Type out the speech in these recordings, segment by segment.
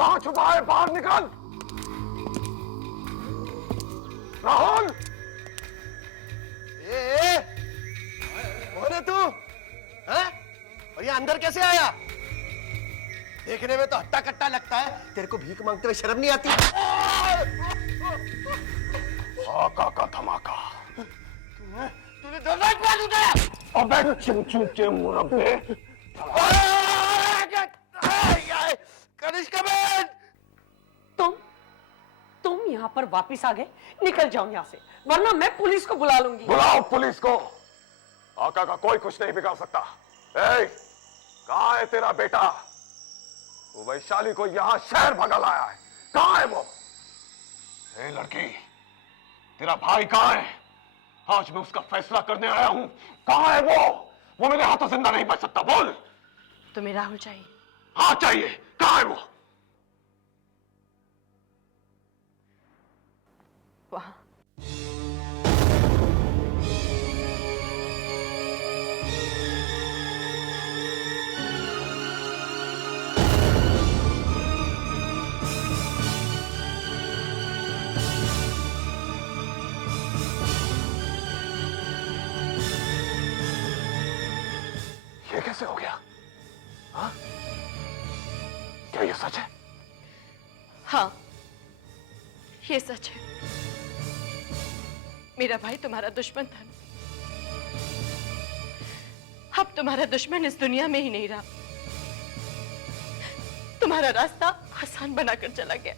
कहां छुपा है? बाहर निकल। राहुल! कौन है तू? हैं? और ये अंदर कैसे आया? देखने में तो हट्टा कट्टा लगता है। तेरे को भीख मांगते हुए शर्म नहीं आती? आका का धमाका। तूने दरवाजा क्यों उठाया? अबे चिमचिम के मुरब्बे। कनिष्का बहन! तुम यहाँ पर वापिस आ गए? निकल जाओ यहाँ से, वरना मैं पुलिस को बुला लूंगी। बुलाओ पुलिस को। आका का कोई कुछ नहीं बिगाड़ सकता। कहाँ है तेरा बेटा? वो वैशाली को यहाँ शहर भगा लाया है। कहाँ है वो? लड़की, तेरा भाई कहाँ है? आज मैं उसका फैसला करने आया हूं। कहाँ है वो? वो मेरे हाथों जिंदा नहीं बच सकता। बोल। तुम्हें राहुल चाहिए? हाँ चाहिए। कहाँ है वो? वहां। ये कैसे हो गया? हाँ? क्या ये सच है? हाँ, ये सच है। मेरा भाई तुम्हारा दुश्मन था। अब तुम्हारा दुश्मन इस दुनिया में ही नहीं रहा। तुम्हारा रास्ता आसान बनाकर चला गया।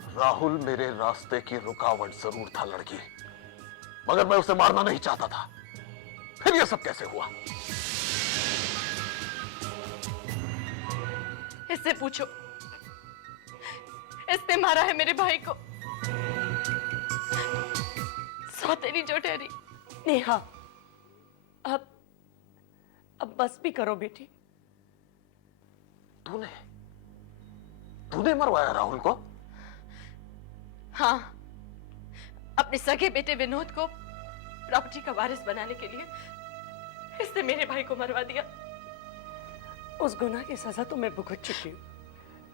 राहुल मेरे रास्ते की रुकावट जरूर था लड़की, मगर मैं उसे मारना नहीं चाहता था। फिर ये सब कैसे हुआ? इससे पूछो, इसने मारा है मेरे भाई को। सौतेली जो ठहरी। नेहा, अब बस भी करो बेटी। तूने मरवाया राहुल को? हाँ, अपने सगे बेटे विनोद को प्रॉपर्टी का वारिस बनाने के लिए इसने मेरे भाई को मरवा दिया। उस गुनाह की सजा तो मैं भुगत चुकी हूँ।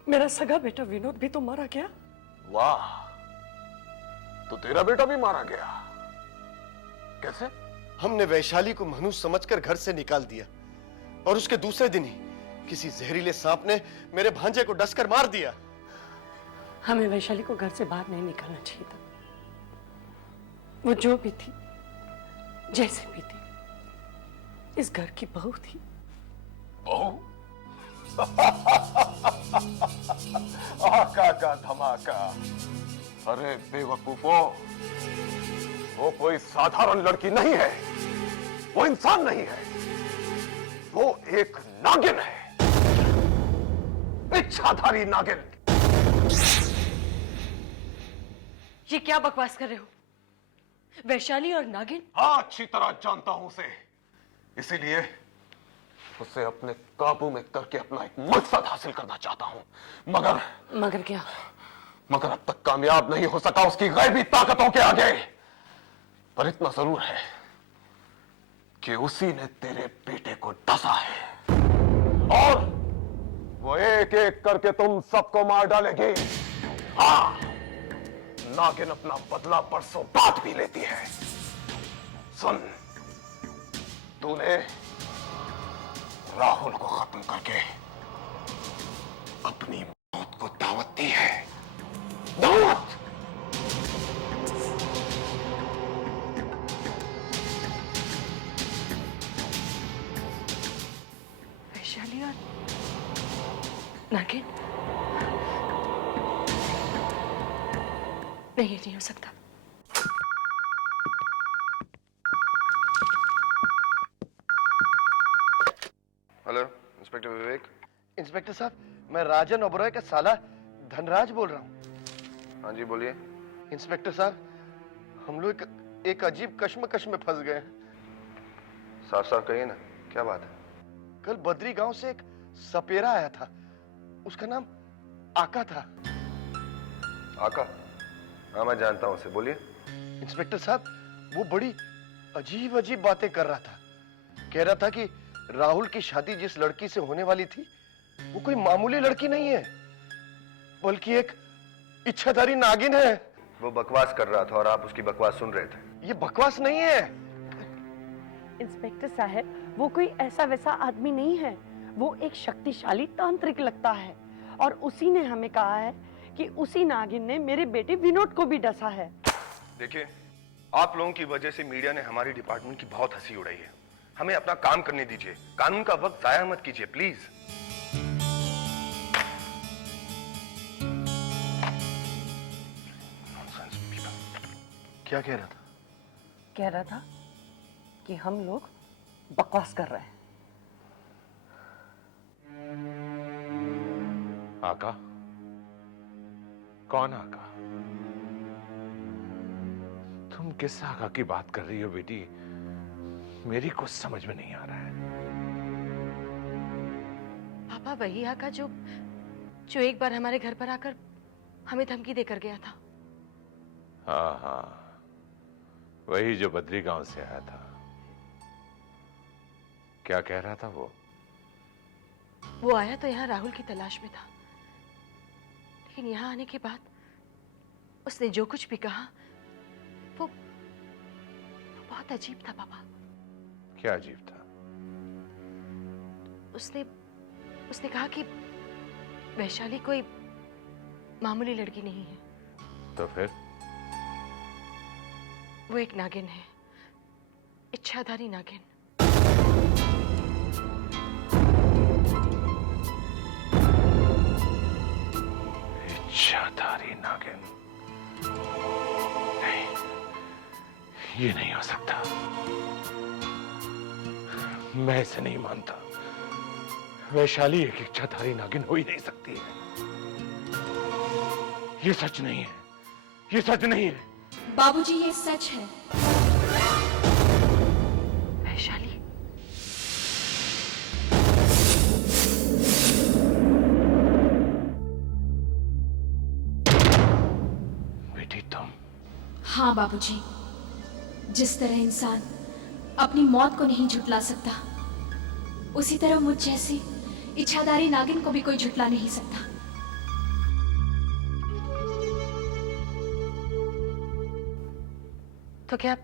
मेरा सगा बेटा विनोद भी तो मारा गया। वाह, तो तेरा बेटा भी मारा गया? कैसे? हमने वैशाली को मनुष्य समझकर घर से निकाल दिया और उसके दूसरे दिन ही किसी जहरीले सांप ने मेरे भांजे को डसकर मार दिया। हमें वैशाली को घर से बाहर नहीं निकालना चाहिए था। वो जो भी थी, जैसे भी थी, इस घर की बहू थी। बहू? आका का धमाका। अरे बेवकूफो, वो कोई साधारण लड़की नहीं है। वो इंसान नहीं है, वो एक नागिन है। इच्छाधारी नागिन। ये क्या बकवास कर रहे हो? वैशाली और नागिन? हाँ, अच्छी तरह जानता हूं उसे। इसीलिए उसे अपने काबू में करके अपना एक मकसद हासिल करना चाहता हूं। मगर क्या? मगर अब तक कामयाब नहीं हो सका उसकी गैबी ताकतों के आगे। पर इतना जरूर है कि उसी ने तेरे बेटे को डसा है और वो एक एक करके तुम सबको मार डालेगी। हाँ, नागिन अपना बदला परसों बात भी लेती है। सुन, तूने राहुल को खत्म करके अपनी मौत को दावत दी है। दावत। वैशाली और नागिन? नहीं, ये नहीं हो सकता। हेलो, इंस्पेक्टर विवेक। इंस्पेक्टर साहब, मैं राजन ओबरॉय का साला धनराज बोल रहा हूँ। हाँ जी, बोलिए। इंस्पेक्टर साहब, हम लोग एक अजीब कश्मकश में फंस गए हैं। साफ साफ कहिए ना, क्या बात है? कल बद्री गांव से एक सपेरा आया था। उसका नाम आका था। आका? हाँ, मैं जानता हूँ उसे, बोलिए। इंस्पेक्टर साहब, वो बड़ी अजीब अजीब बातें कर रहा था। कह रहा था कि राहुल की शादी जिस लड़की से होने वाली थी, वो कोई मामूली लड़की नहीं है। बल्कि एक इच्छाधारी नागिन है। वो बकवास कर रहा था और आप उसकी बकवास सुन रहे थे। ये बकवास नहीं है। इंस्पेक्टर साहब, वो कोई ऐसा वैसा आदमी नहीं है। वो एक शक्तिशाली तांत्रिक लगता है और उसी ने हमें कहा है कि उसी नागिन ने मेरे बेटे विनोद को भी डसा है। देखिए, आप लोगों की वजह से मीडिया ने हमारी डिपार्टमेंट की बहुत हंसी उड़ाई है। हमें अपना काम करने दीजिए, कानून का वक्त जाया मत कीजिए प्लीज। क्या कह रहा था? कह रहा था कि हम लोग बकवास कर रहे हैं। आका? कौन आका? तुम किस आका की बात कर रही हो बेटी? मेरी कुछ समझ में नहीं आ रहा है। पापा वही आका जो एक बार हमारे घर पर आकर हमें धमकी देकर गया था। हाँ हाँ, वही जो बद्री गांव से आया था। क्या कह रहा था वो? वो आया तो यहाँ राहुल की तलाश में था, लेकिन यहाँ आने के बाद उसने जो कुछ भी कहा वो बहुत अजीब था पापा। क्या अजीब था? उसने कहा कि वैशाली कोई मामूली लड़की नहीं है। तो फिर? वो एक नागिन है, इच्छाधारी नागिन। इच्छाधारी नागिन? नहीं, ये नहीं हो सकता। मैं इसे नहीं मानता। वैशाली एक इच्छाधारी नागिन हो ही नहीं सकती है। ये सच नहीं है, ये सच नहीं है। बाबूजी, ये सच है। वैशाली? बेटी तुम? हाँ बाबूजी, जिस तरह इंसान अपनी मौत को नहीं झुटला सकता, उसी तरह मुझ जैसी इच्छाधारी नागिन को भी कोई झुटला नहीं सकता। तो क्या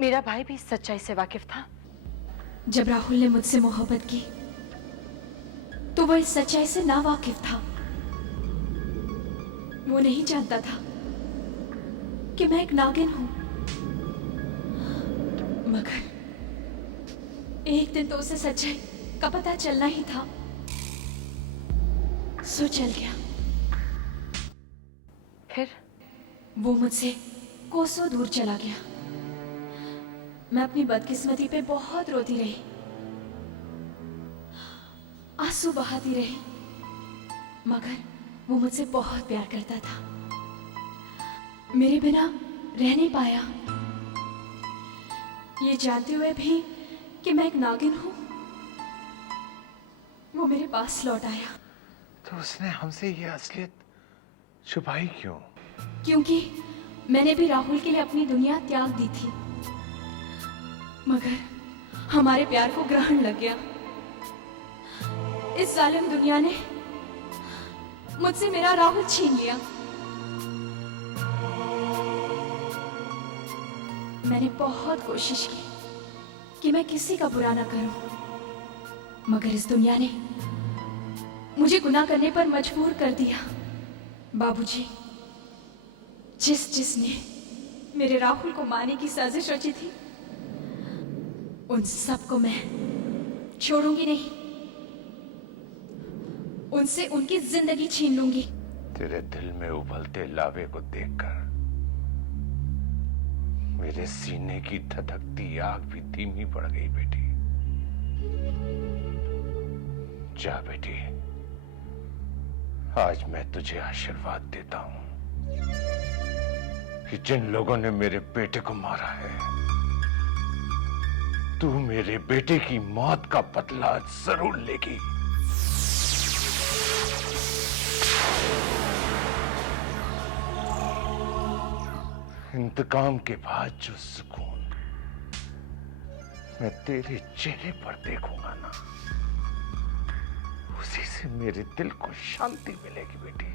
मेरा भाई भी इस सच्चाई से वाकिफ था? जब राहुल ने मुझसे मोहब्बत की तो वो इस सच्चाई से ना वाकिफ था। वो नहीं जानता था कि मैं एक नागिन हूं, मगर एक दिन तो उसे सच्चाई का पता चलना ही था। सो चल गया। फिर? वो मुझसे कोसों दूर चला गया। मैं अपनी बदकिस्मती पे बहुत रोती रही, आंसू बहाती रही, मगर वो मुझसे बहुत प्यार करता था। मेरे बिना रह नहीं पाया। ये जानते हुए भी कि मैं एक नागिन हूं, वो मेरे पास लौट आया। तो उसने हमसे ये असलियत छुपाई क्यों? क्योंकि मैंने भी राहुल के लिए अपनी दुनिया त्याग दी थी, मगर हमारे प्यार को ग्रहण लग गया। इस जालिम दुनिया ने मुझसे मेरा राहुल छीन लिया। मैंने बहुत कोशिश की कि मैं किसी का बुरा ना करूं, मगर इस दुनिया ने मुझे गुनाह करने पर मजबूर कर दिया। बाबूजी, जिसने मेरे राहुल को मारने की साजिश रची थी, उन सबको मैं छोड़ूंगी नहीं। उनसे उनकी जिंदगी छीन लूंगी। तेरे दिल में उबलते लावे को देखकर मेरे सीने की धधकती आग भी धीमी पड़ गई बेटी। जा बेटी, आज मैं तुझे आशीर्वाद देता हूं कि जिन लोगों ने मेरे बेटे को मारा है, तू मेरे बेटे की मौत का बदला जरूर लेगी। इंतकाम के बाद जो सुकून मैं तेरे चेहरे पर देखूंगा ना, उसी से मेरे दिल को शांति मिलेगी बेटी।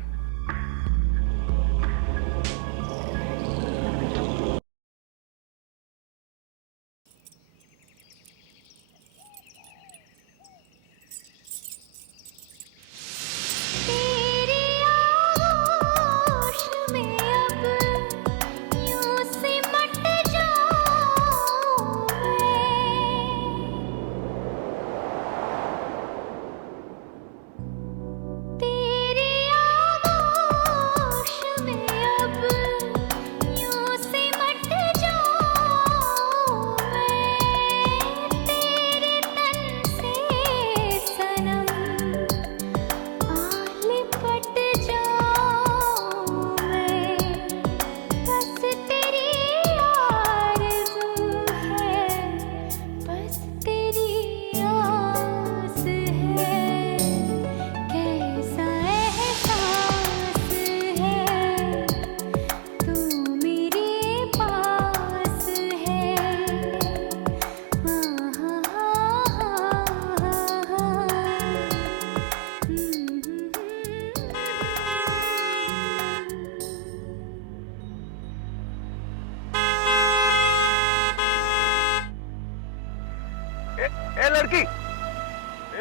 ए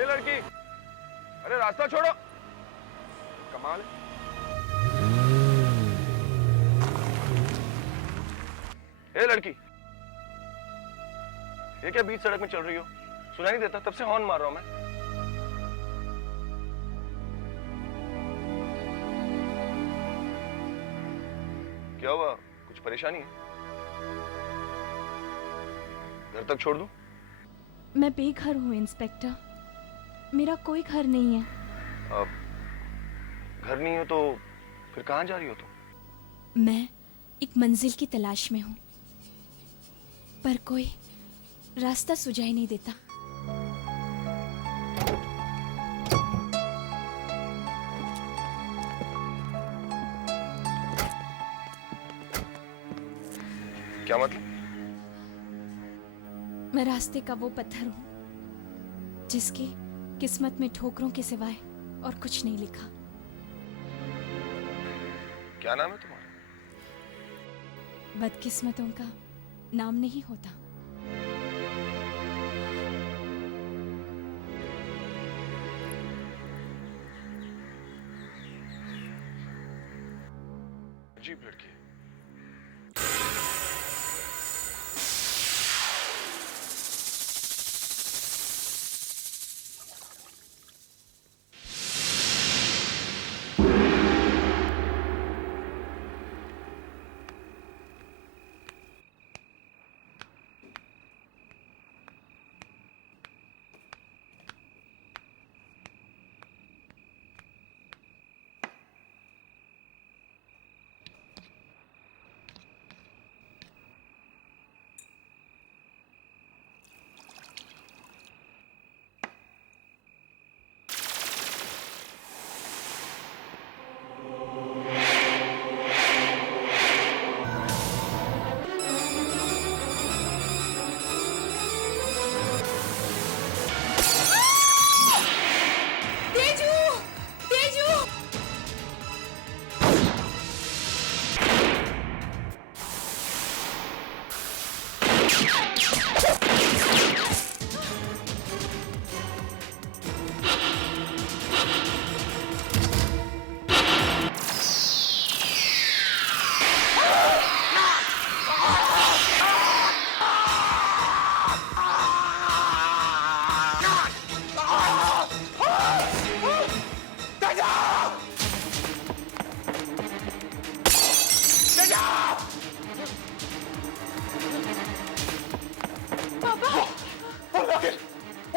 लड़की, अरे रास्ता छोड़ो। कमाल है। ए लड़की, ये क्या बीच सड़क में चल रही हो? सुनाई नहीं देता? तब से हॉर्न मार रहा हूं मैं। क्या हुआ? कुछ परेशानी है? घर तक छोड़ दूं? मैं बेघर हूँ इंस्पेक्टर, मेरा कोई घर नहीं है। अब घर नहीं हो तो फिर कहाँ जा रही हो तुम? मैं एक मंजिल की तलाश में हूँ, पर कोई रास्ता सुझाई नहीं देता। क्या मतलब? मैं रास्ते का वो पत्थर हूँ जिसकी किस्मत में ठोकरों के सिवाय और कुछ नहीं लिखा। क्या नाम है तुम्हारा? बदकिस्मतों का नाम नहीं होता। अजीब लड़की है।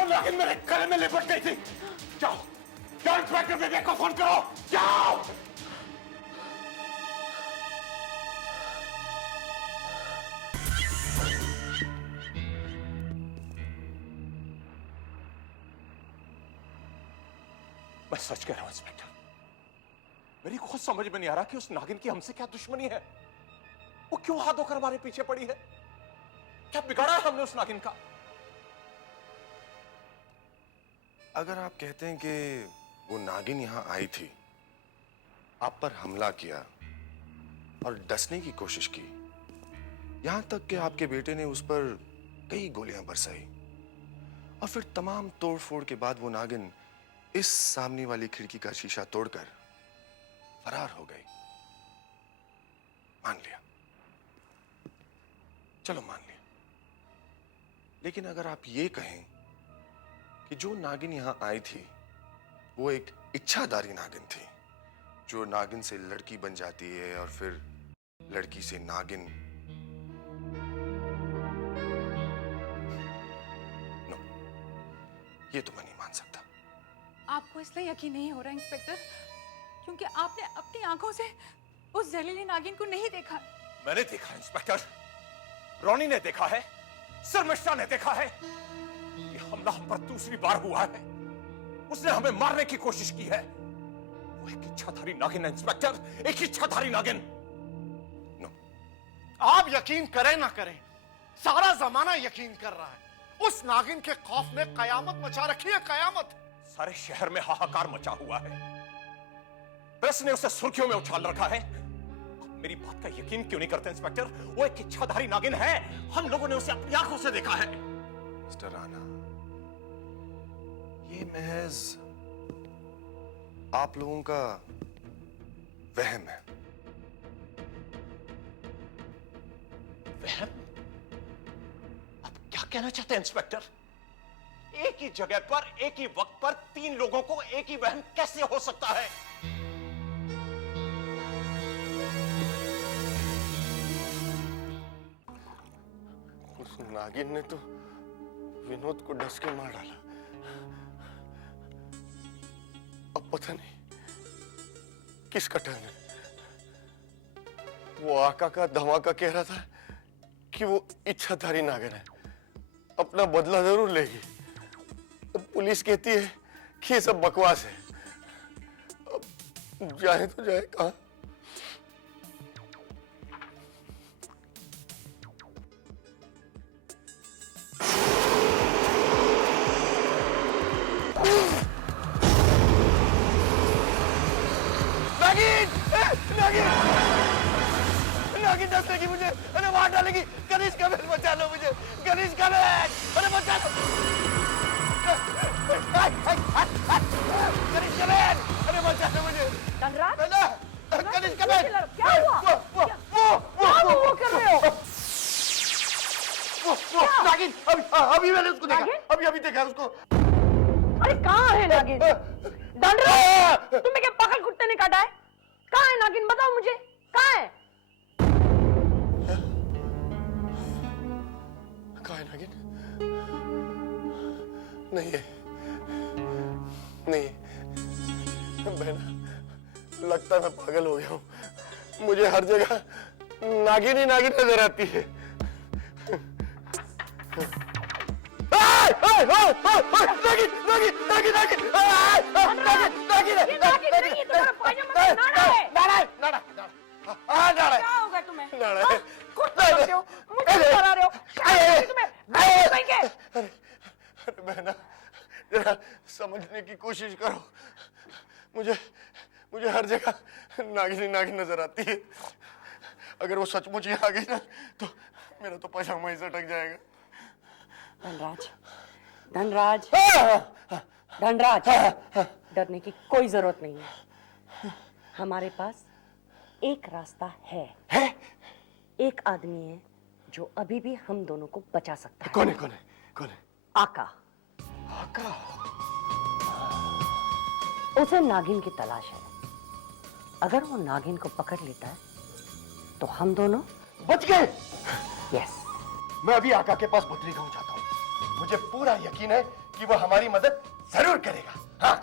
नागिन मेरे गले में लिपट गई थी। जाओ जाओ इंस्पेक्टर विवेक को फोन करो, जाओ। मैं सच कह रहा हूं इंस्पेक्टर, मेरी खुद समझ में नहीं आ रहा कि उस नागिन की हमसे क्या दुश्मनी है। वो क्यों हाथ धोकर हमारे पीछे पड़ी है? क्या बिगाड़ा है हमने उस नागिन का? अगर आप कहते हैं कि वो नागिन यहां आई थी, आप पर हमला किया और डसने की कोशिश की, यहां तक कि आपके बेटे ने उस पर कई गोलियां बरसाई, और फिर तमाम तोड़फोड़ के बाद वो नागिन इस सामने वाली खिड़की का शीशा तोड़कर फरार हो गई, मान लिया, चलो मान लिया। लेकिन अगर आप ये कहें कि जो नागिन यहां आई थी वो एक इच्छाधारी नागिन थी, जो नागिन से लड़की बन जाती है और फिर लड़की से नागिन, नो, ये तो मैं नहीं मान सकता। आपको इसलिए यकीन नहीं हो रहा इंस्पेक्टर क्योंकि आपने अपनी आंखों से उस जहरीली नागिन को नहीं देखा। मैंने देखा है इंस्पेक्टर, रोनी ने देखा है, शर्मिष्ठा ने देखा है। ये हमला हम पर दूसरी बार हुआ है। उसने हमें मारने की कोशिश की है। वो एक इच्छाधारी नागिन है इंस्पेक्टर, एक इच्छाधारी नागिन। नो, आप यकीन करें ना करें, सारा जमाना यकीन कर रहा है। उस नागिन के खौफ ने कयामत मचा रखी है, कयामत। सारे शहर में हाहाकार मचा हुआ है। प्रेस ने उसे सुर्खियों में उछाल रखा है। आप मेरी बात का यकीन क्यों नहीं करते इंस्पेक्टर? वो एक इच्छाधारी नागिन है। हम लोगों ने उसे अपनी आंखों से देखा है। मिस्टर राणा, ये महज आप लोगों का वहम है। वहम? आप क्या कहना चाहते हैं इंस्पेक्टर? एक ही जगह पर एक ही वक्त पर 3 लोगों को एक ही वहम कैसे हो सकता है? उस नागिन ने तो विनोद को डस के मार डाला। अब पता नहीं किसका टर्न है। वो आका का धमाका कह रहा था कि वो इच्छाधारी नागिन है, अपना बदला जरूर लेगी। अब पुलिस कहती है कि ये सब बकवास है। अब जाए तो जाए कहां? नागिन डस लेगी मुझे, अरे मार डालेगी। गणेश कबीर बचा लो मुझे, गणेश कबीर, अरे बचा लो। गणेश कबीर, अरे बचा लो मुझे। धनराज, गणेश कबीर, क्या हुआ? वो कर रहे हो? नागिन, अभी मैंने उसको देखा, अभी देखा उसको। अरे कहाँ है नागिन? धनराज, तुम्हें क्या पागल कुत्ते ने काटा है? कहाँ है नागिन? बताओ मुझे, कहाँ है? कहाँ है नागिन? नहीं है, नहीं बहना, लगता मैं पागल हो गया हूँ। मुझे हर जगह नागिन ही नागिन नजर आती है। नागिन, नागिन, नागिन, नागिन, नाड़ा है। क्या होगा तुम्हें? नाड़ा है। कुत्ते होते हो, मुझे डरा रहे हो। शायद तुम्हें बैठ जाएंगे। अरे बहना, जरा समझने की कोशिश करो। मुझे हर जगह नागिन ही नागिन नजर आती है। अगर वो सचमुच यहाँ आ गई ना तो मेरा तो पजामा ही सटक जाएगा। धनराज, धनराज, धनराज, डरने की कोई जरूरत नहीं है। हमारे पास एक रास्ता है। एक आदमी है जो अभी भी हम दोनों को बचा सकता है। कौन है? कौन है? कौन है? आका। आका? उसे नागिन की तलाश है। अगर वो नागिन को पकड़ लेता है तो हम दोनों बच गए। यस। मैं अभी आका के पास बदली गांव जाता हूँ। मुझे पूरा यकीन है कि वो हमारी मदद जरूर करेगा। हाँ।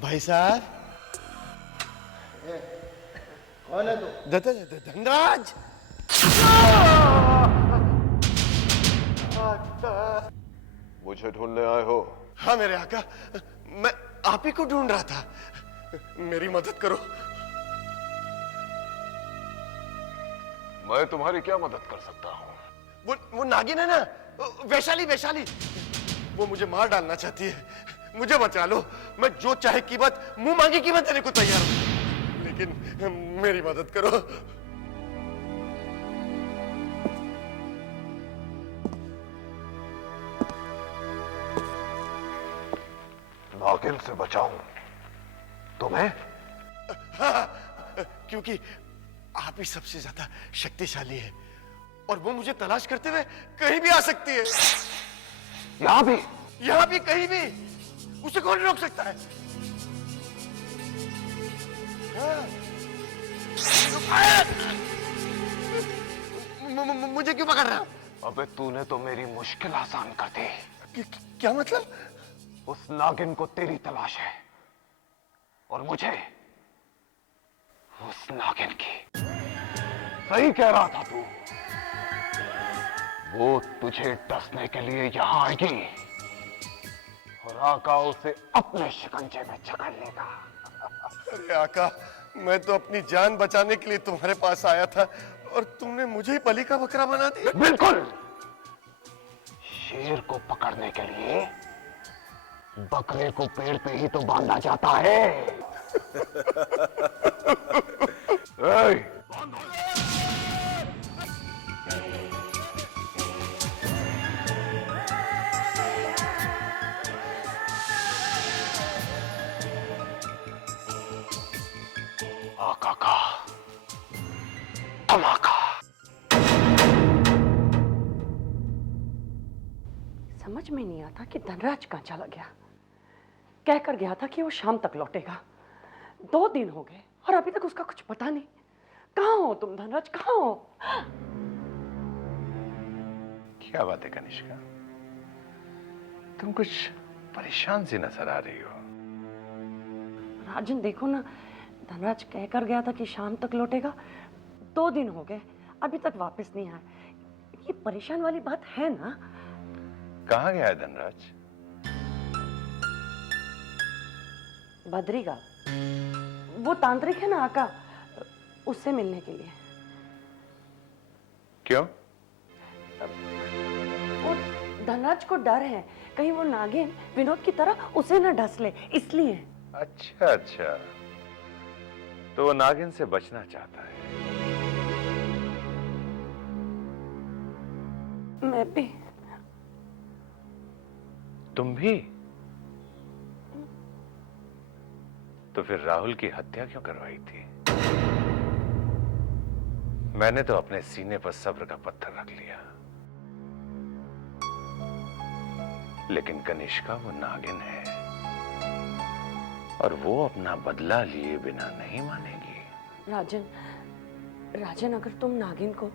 भाई साहब, कौन है तू? धनराज। मुझे ढूंढने आए हो? हाँ मेरे आका, मैं आप ही को ढूंढ रहा था। मेरी मदद करो। मैं तुम्हारी क्या मदद कर सकता हूं? वो नागिन है ना, वैशाली वैशाली, वो मुझे मार डालना चाहती है। मुझे बचा लो, मैं जो चाहे कीमत, मुंह मांगी कीमत देने को तैयार हूं, लेकिन मेरी मदद करो। नागिन से बचाऊं तुम्हें? हाँ, क्योंकि आप ही सबसे ज्यादा शक्तिशाली है और वो मुझे तलाश करते हुए कहीं भी आ सकती है। यहां भी कहीं भी। उसे कौन रोक सकता है? हाँ। मुझे क्यों पकड़ रहा है? अबे तूने तो मेरी मुश्किल आसान कर दी। क्या मतलब? उस नागिन को तेरी तलाश है और मुझे उस नागिन की। सही कह रहा था तू। वो तुझे डसने के लिए यहां आएगी और आका उसे अपने शिकंजे में जकड़ लेगा। अरे आका, मैं तो अपनी जान बचाने के लिए तुम्हारे पास आया था और तुमने मुझे ही बलि का बकरा बना दिया। बिल्कुल। शेर को पकड़ने के लिए बकरे को पेड़ पे ही तो बांधा जाता है। आका का धमाका। समझ में नहीं आता कि धनराज कहाँ चला गया। कहकर गया था कि वो शाम तक लौटेगा। 2 दिन हो गए और अभी तक उसका कुछ पता नहीं। कहाँ हो तुम धनराज, कहाँ हो? क्या बात है कनिष्का, तुम कुछ परेशान सी नजर आ रही हो। राजन देखो ना, धनराज कहकर गया था कि शाम तक लौटेगा। 2 दिन हो गए, अभी तक वापस नहीं आया। ये परेशान वाली बात है ना? कहाँ गया है धनराज? बद्रीगा, वो तांत्रिक है ना आका, उससे मिलने के लिए। क्यों? वो धनराज को डर है कहीं वो नागिन विनोद की तरह उसे न डस ले, इसलिए। अच्छा अच्छा, तो वो नागिन से बचना चाहता है। मैं भी। तुम भी? तो फिर राहुल की हत्या क्यों करवाई थी? मैंने तो अपने सीने पर सब्र का पत्थर रख लिया, लेकिन कनिष्का वो नागिन है और वो अपना बदला लिए बिना नहीं मानेगी। राजन, अगर तुम नागिन को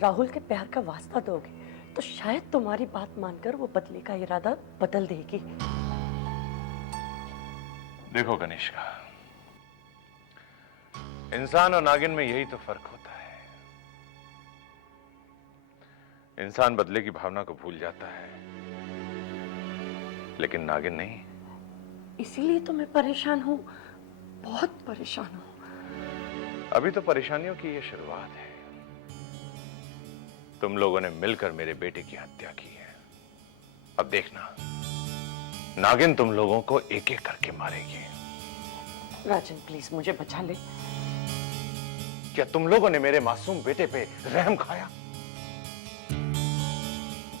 राहुल के प्यार का वास्ता दोगे तो शायद तुम्हारी बात मानकर वो बदले का इरादा बदल देगी। देखो कनिष्का, इंसान और नागिन में यही तो फर्क होता है। इंसान बदले की भावना को भूल जाता है, लेकिन नागिन नहीं। इसीलिए तो मैं परेशान हूँ, बहुत परेशान हूँ। अभी तो परेशानियों की ये शुरुआत है। तुम लोगों ने मिलकर मेरे बेटे की हत्या की है। अब देखना, नागिन तुम लोगों को एक एक करके मारेगी। राजन प्लीज मुझे बचा ले। क्या तुम लोगों ने मेरे मासूम बेटे पे रहम खाया?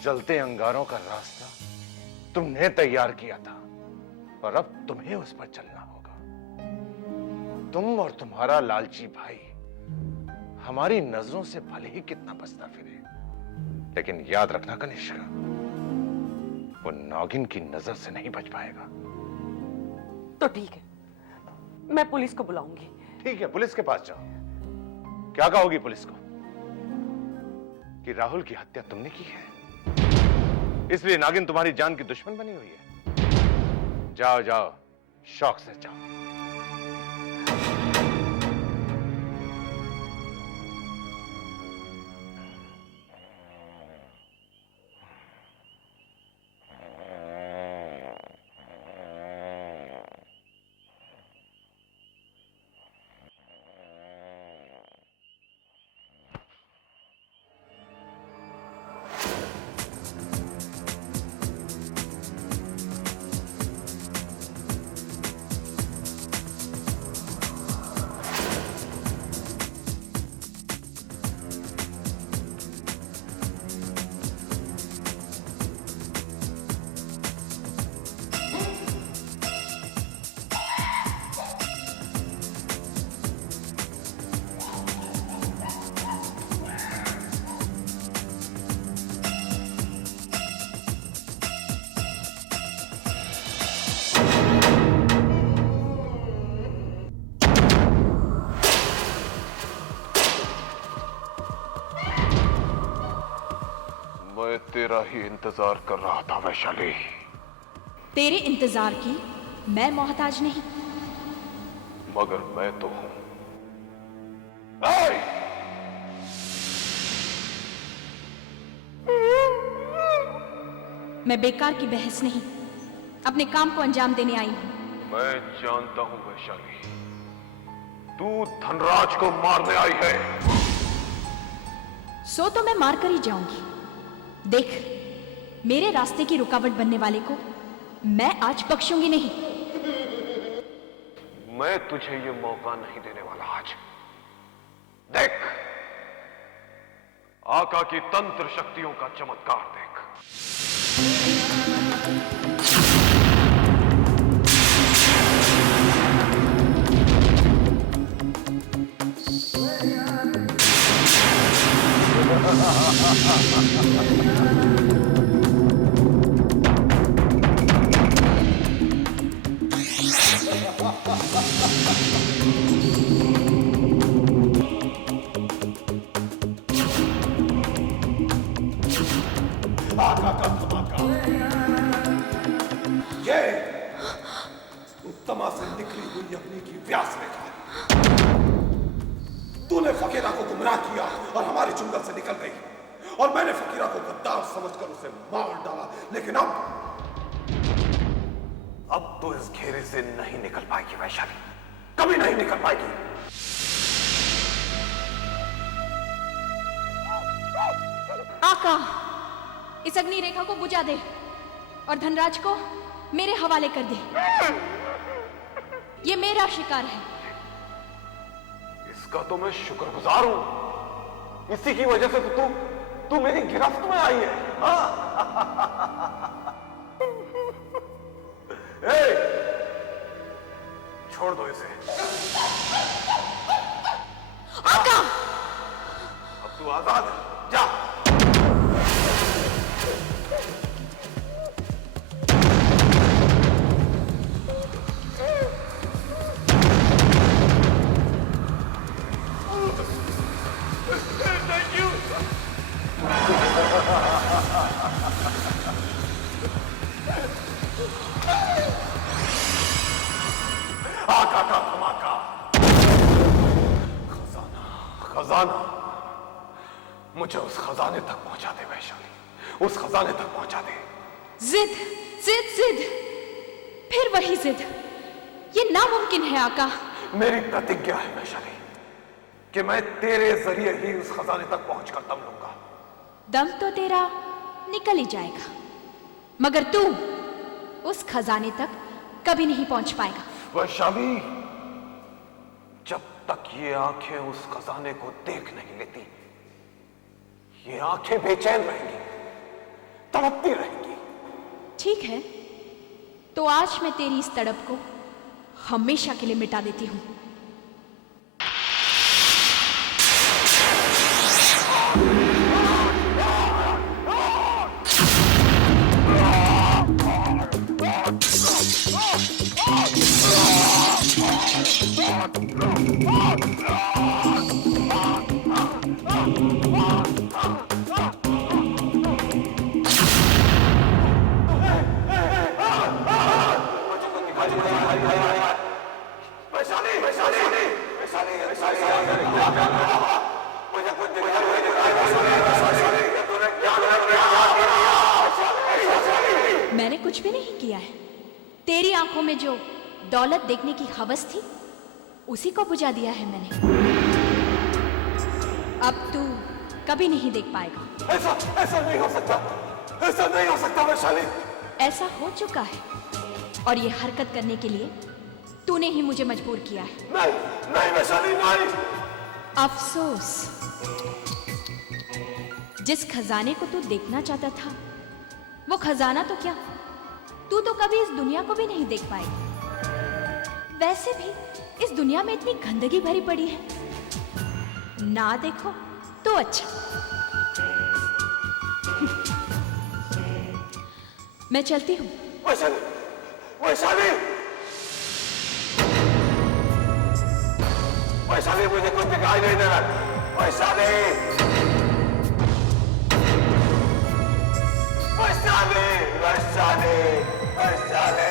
जलते अंगारों का रास्ता तुमने तैयार किया था और अब तुम्हें उस पर चलना होगा। तुम और तुम्हारा लालची भाई हमारी नजरों से भले ही कितना बचता फिरे, लेकिन याद रखना कनिष्का, वो नागिन की नजर से नहीं बच पाएगा। तो ठीक है, मैं पुलिस को बुलाऊंगी। ठीक है, पुलिस के पास जाओ। क्या कहोगी पुलिस को कि राहुल की हत्या तुमने की है? इसलिए नागिन तुम्हारी जान की दुश्मन बनी हुई है। जाओ जाओ, शौक से जाओ। मैं तेरा ही इंतजार कर रहा था वैशाली। तेरे इंतजार की मैं मोहताज नहीं। मगर मैं तो हूं। मैं बेकार की बहस नहीं, अपने काम को अंजाम देने आई हूं। मैं जानता हूं वैशाली, तू धनराज को मारने आई है। सो तो मैं मार कर ही जाऊंगी। देख, मेरे रास्ते की रुकावट बनने वाले को मैं आज बख्शूंगी नहीं। मैं तुझे ये मौका नहीं देने वाला आज। देख, आका की तंत्र शक्तियों का चमत्कार देख। आका का धमाका, ये उत्तमा से निकली हुई अग्नि की व्यास रेखा है। तूने फकीरा को गुमराह किया और हमारे चुंगल से निकल गई, और मैंने फकीरा को गद्दार समझकर उसे मार डाला। लेकिन अब तो इस घेरे से नहीं निकल पाएगी वैशाली, कभी नहीं निकल पाएगी। आका, इस अग्नि रेखा को बुझा दे और धनराज को मेरे हवाले कर दे। ये मेरा शिकार है। इसका तो मैं शुक्रगुजार हूं। इसी की वजह से तो तू मेरी गिरफ्त में आई है। छोड़ दो इसे। आका! अब तू आजाद है, जा। आका का धमाका। खजाना, खजाना, मुझे उस खजाने तक पहुंचा दे वैशाली, उस खजाने तक पहुंचा दे। जिद, जिद, जिद, फिर वही जिद। ये नामुमकिन है आका। मेरी प्रतिज्ञा है वैशाली कि मैं तेरे जरिए ही उस खजाने तक पहुंचकर दम लूंगा। दम तो तेरा निकल ही जाएगा, मगर तू उस खजाने तक कभी नहीं पहुंच पाएगा। वैशाली, जब तक ये आंखें उस खजाने को देख नहीं लेती, ये आंखें बेचैन रहेंगी, तड़पती रहेंगी। ठीक है, तो आज मैं तेरी इस तड़प को हमेशा के लिए मिटा देती हूं। कुछ भी नहीं किया है। तेरी आंखों में जो दौलत देखने की हवस थी उसी को बुझा दिया है मैंने। अब तू कभी नहीं देख पाएगा। ऐसा नहीं हो सकता, ऐसा नहीं हो सकता वैशाली। ऐसा हो चुका है और ये हरकत करने के लिए तूने ही मुझे मजबूर किया है। नहीं नहीं वैशाली नहीं। अफसोस, जिस खजाने को तू देखना चाहता था वो खजाना तो क्या, तू तो कभी इस दुनिया को भी नहीं देख पाएगा। वैसे भी इस दुनिया में इतनी गंदगी भरी पड़ी है, ना देखो तो अच्छा। मैं चलती हूँ। वैशाली, वैशाली, वैशाली, मुझे कुछ दिखाई नहीं दे रहा। वैशाली, वैशाली, वैशाली, वैशाली।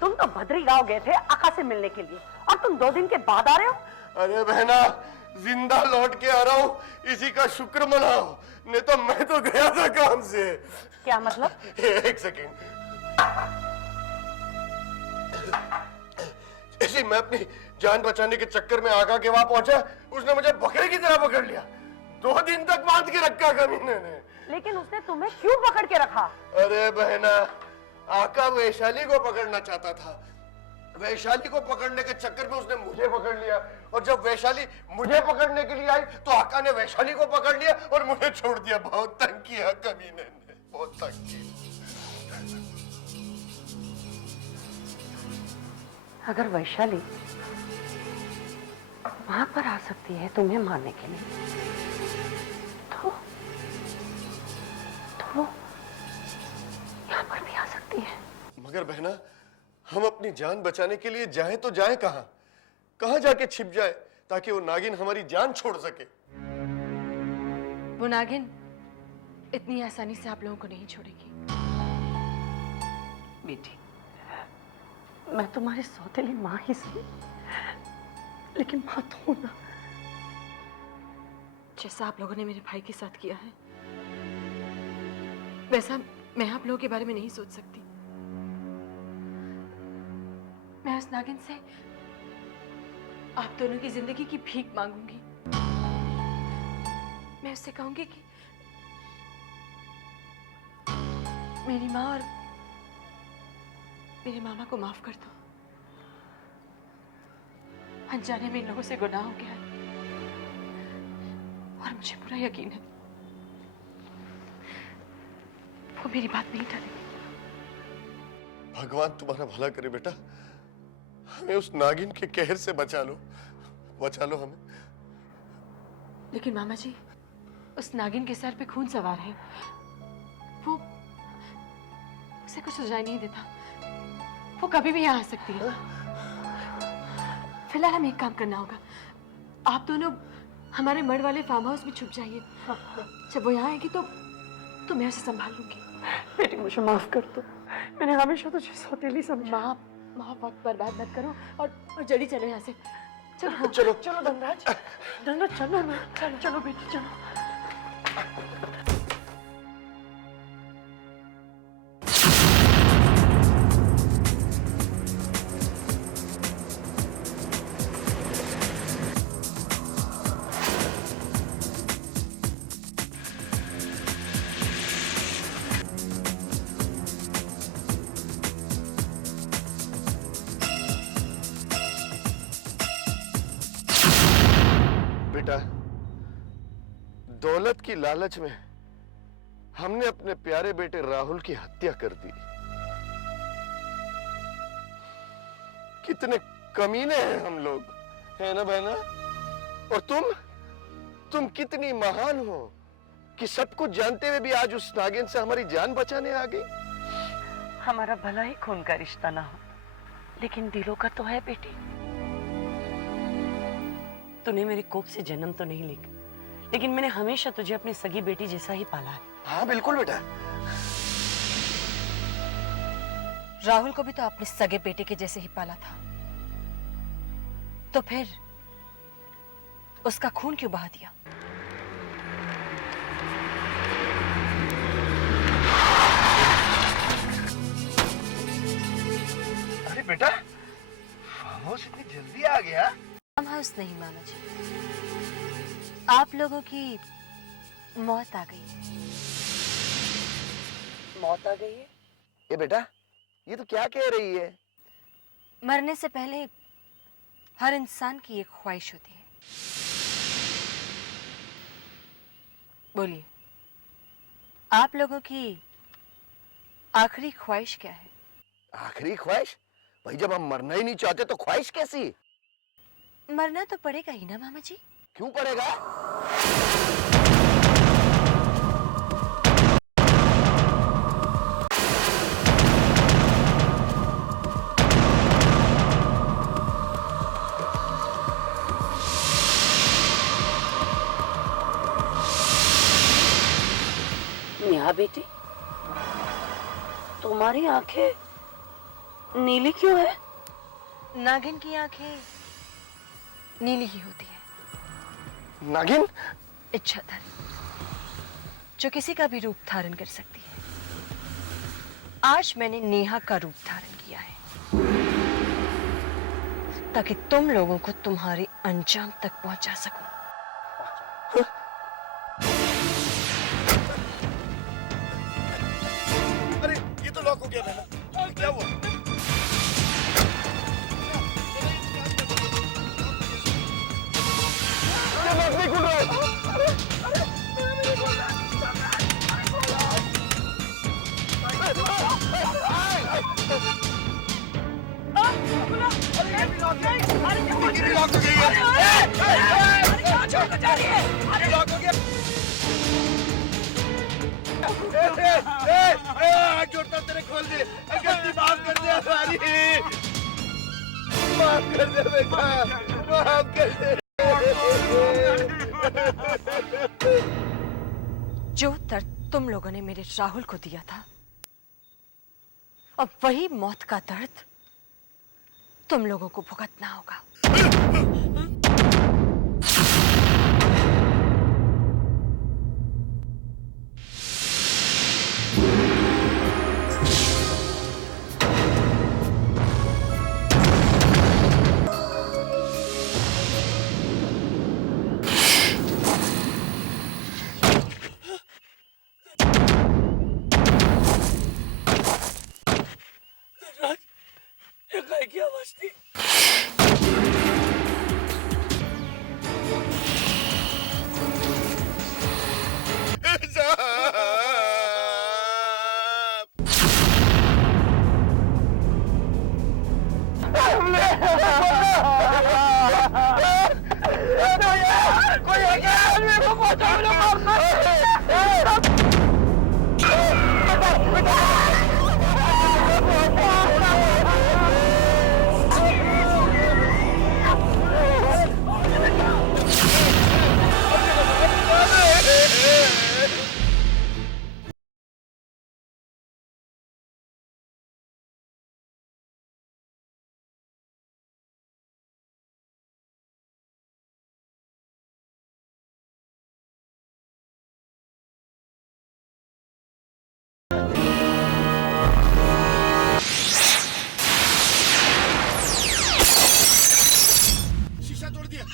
तुम तो बद्री गांव गए थे आका से मिलने के लिए और तुम 2 दिन के बाद आ रहे हो। अरे बहना, जिंदा लौट के आ रहा हूँ, इसी का शुक्र मनाओ, नहीं तो मैं तो गया था काम से। क्या मतलब? एक सेकेंड। जैसे मैं अपनी जान बचाने के चक्कर में आका के वहां पहुंचा, उसने मुझे बकरे की तरह पकड़ लिया। 2 दिन तक बांध के रखा कमीने ने। लेकिन उसने तुम्हें क्यों पकड़ के रखा? अरे बहना, आका वैशाली को पकड़ना चाहता था। वैशाली को पकड़ने के चक्कर में उसने मुझे पकड़ लिया, और जब वैशाली मुझे पकड़ने के लिए आई तो आका ने वैशाली को पकड़ लिया और मुझे छोड़ दिया। बहुत तंग किया कमीने ने, बहुत तंग किया। अगर वैशाली वहां पर आ सकती है तुम्हें मारने के लिए, तो वो यहाँ पर भी आ सकती है। मगर बहना, हम अपनी जान बचाने के लिए जाएं तो जाएं कहां? कहां जाके छिप जाए ताकि वो नागिन हमारी जान छोड़ सके? वो नागिन इतनी आसानी से आप लोगों को नहीं छोड़ेगी। बेटी, मैं तुम्हारी सौतेली माँ ही सही, लेकिन माँ तो हूं ना। जैसा आप लोगों ने मेरे भाई के साथ किया है, वैसा मैं आप लोगों के बारे में नहीं सोच सकती। मैं उस नागिन से आप दोनों की जिंदगी की भीख मांगूंगी। मैं उससे कहूंगी कि मेरी माँ और मेरे मामा को माफ कर दो। अनजाने में इन लोगों से गुनाह हो गया और मुझे पूरा यकीन है वो मेरी बात नहीं टालेंगे। भगवान तुम्हारा भला करे बेटा, हमें उस नागिन के कहर से बचा लो, बचा लो हमें। लेकिन मामा जी, उस नागिन के सर पे खून सवार है, वो उसे कुछ सुझाई नहीं देता। वो कभी भी यहाँ आ सकती है। फिलहाल हमें एक काम करना होगा, आप दोनों हमारे मड़ वाले फार्म हाउस में छुप जाइए। जब वो यहाँ आएगी तो मैं उसे संभाल लूंगी। बेटी, मुझे माफ कर दो, मैंने हमेशा तुझे सौतेली समझा। माँ वक्त बर्बाद मत करो और जल्दी चलो यहाँ से। चलो चलो चलो धनराज, धनराज चलो ना, चलो चलो बेटी चलो। बेटा, दौलत की लालच में हमने अपने प्यारे बेटे राहुल की हत्या कर दी। कितने कमीने हैं हम लोग, है ना बहना? और तुम कितनी महान हो कि सब कुछ जानते हुए भी आज उस नागिन से हमारी जान बचाने आ गई। हमारा भला ही खून का रिश्ता ना हो, लेकिन दिलों का तो है बेटी। तूने मेरी कोख से जन्म तो नहीं लिया, लेकिन मैंने हमेशा तुझे अपनी सगी बेटी जैसा ही पाला है। हाँ बिल्कुल बेटा। राहुल को भी तो आपने सगे बेटे के जैसे ही पाला था, तो फिर उसका खून क्यों बहा दिया? अरे बेटा, फार्म हाउस इतनी जल्दी आ गया? फार्म हाउस नहीं मामा जी, आप लोगों की मौत आ गई है। मौत आ गई है? ये बेटा, ये तो क्या कह रही है? मरने से पहले हर इंसान की एक ख्वाहिश होती है। बोलिए, आप लोगों की आखिरी ख्वाहिश क्या है? आखिरी ख्वाहिश? भाई जब हम मरना ही नहीं चाहते तो ख्वाहिश कैसी? मरना तो पड़ेगा ही ना मामा जी। क्यों पड़ेगा? नेहा बेटी, तुम्हारी आंखें नीली क्यों है? नागिन की आंखें नीली ही होती है। नागिन? इच्छाधर, जो किसी का भी रूप धारण कर सकती है। आज मैंने नेहा का रूप धारण किया है, ताकि तुम लोगों को तुम्हारे अंजाम तक पहुंचा सकूं। अरे ये तो लॉक हो गया बहना, क्या हुआ? ये लॉक नहीं खुल रहा है। लॉक हो गई है। लॉक हो गया। हाथ जोड़ता तेरे, खोल दे। गलती माफ कर दे हमारी, माफ कर दे बेटा, माफ कर दे। जो दर्द तुम लोगों ने मेरे राहुल को दिया था, अब वही मौत का दर्द तुम लोगों को भुगतना होगा। की आवाज थी। शीशा तोड़ दिया।